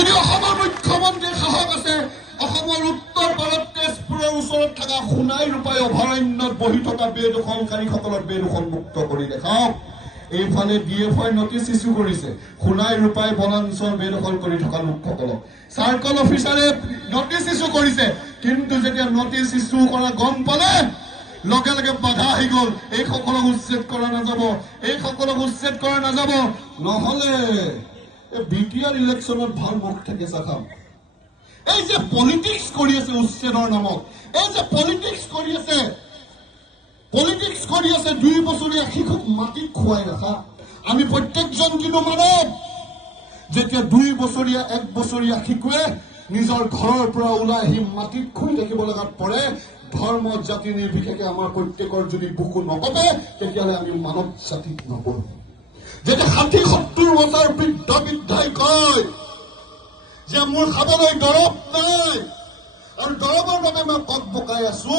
যদি অসমৰ মুখ্যমন্ত্ৰীৰ সাহস আছে, অসমৰ উত্তৰ পাৰত তেজপুৰৰ ওচৰত থকা সোণাই ৰূপাই অভয়াৰণ্যত বহি থকা বেদখলকাৰীসকলৰ বেদখল মুক্ত কৰি দেখাওক। এইফালে DFI নটিচ ইছ্যু কৰিছে সোণাই ৰূপাই বনাঞ্চল বেদখল কৰি থকা লোকসকলক। চাৰ্কল অফিচাৰে নটিচ ইছ্যু কৰিছে, কিন্তু যেতিয়া নটিচ ইছ্যু কৰা গম পালে লগে লগে বাধা আহি গ'ল। এইসকলক উচ্ছেদ কৰা নাযাব, এইসকলক উচ্ছেদ কৰা নাযাব। নহ'লে BTR ইলেকশ্যনত ভাল মুখ থাকে চাখাম। এই যে পলিটিক্স কৰি আছে উচ্ছেদৰ নামত, এই যে পলিটিক্স কৰি আছে 2 বছৰীয়া শিশুক মাটিত খুৱাই ৰাখা। আমি প্ৰত্যেকজন কিন্তু মানৱ। যেতিয়া 2 বছৰীয়া 1 বছৰীয়া শিশুৱে নিজৰ ঘৰৰ পৰা ওলাই আহি মাটিত খুৱাই থাকিব লগাত পৰে, ধৰ্ম জাতি নিৰ্বিশেষে আমাৰ প্ৰত্যেকৰ যদি বুকু নকপে, তেতিয়াহ'লে আমি মানৱ জাতিত নপৰোঁ। যেতিয়া 60-70 বছৰ বৃদ্ধই কয় যে মোৰ খাবলৈ দৰৱ নাই আৰু দৰৱৰ বাবে মই কক বকাই আছো,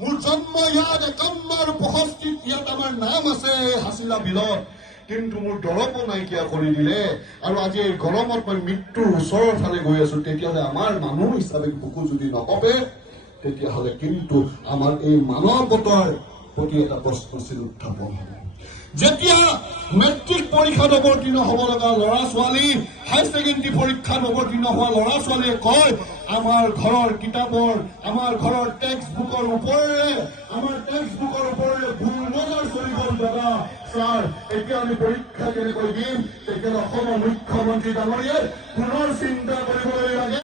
মোৰ জন্ম ইয়াত 51 আৰু 65 ইয়াত আমাৰ নাম আছে হাছিলা বিলত, কিন্তু মোৰ দৰৱো নাইকিয়া কৰি দিলে আৰু আজি এই গৰমত মই মৃত্যুৰ ওচৰৰ ফালে গৈ আছো। তেতিয়াহ'লে আমাৰ মানুহ হিচাপে বুকু যদি নকপে, তেতিয়াহ'লে কিন্তু আমাৰ এই মানৱতাৰ প্ৰতি এটা প্ৰশ্নচিন উত্থাপন হ'ব। যেতিয়া মেট্ৰিক পৰীক্ষাত অৱতীৰ্ণ হ'ব লগা ল'ৰা ছোৱালী, হাই ছেকেণ্ডেৰী পৰীক্ষাত অৱতীৰ্ণ হোৱা ল'ৰা ছোৱালীয়ে কয় আমাৰ ঘৰৰ কিতাপৰ, আমাৰ ঘৰৰ টেক্সট বুকৰ ওপৰেৰে বুলডোজাৰ চলি গ'ল দাদা। ছাৰ, এতিয়া আমি পৰীক্ষা কেনেকৈ দিম? তেতিয়াহ'লে অসমৰ মুখ্যমন্ত্ৰী ডাঙৰীয়াই পুনৰ চিন্তা কৰিবলৈ লাগে।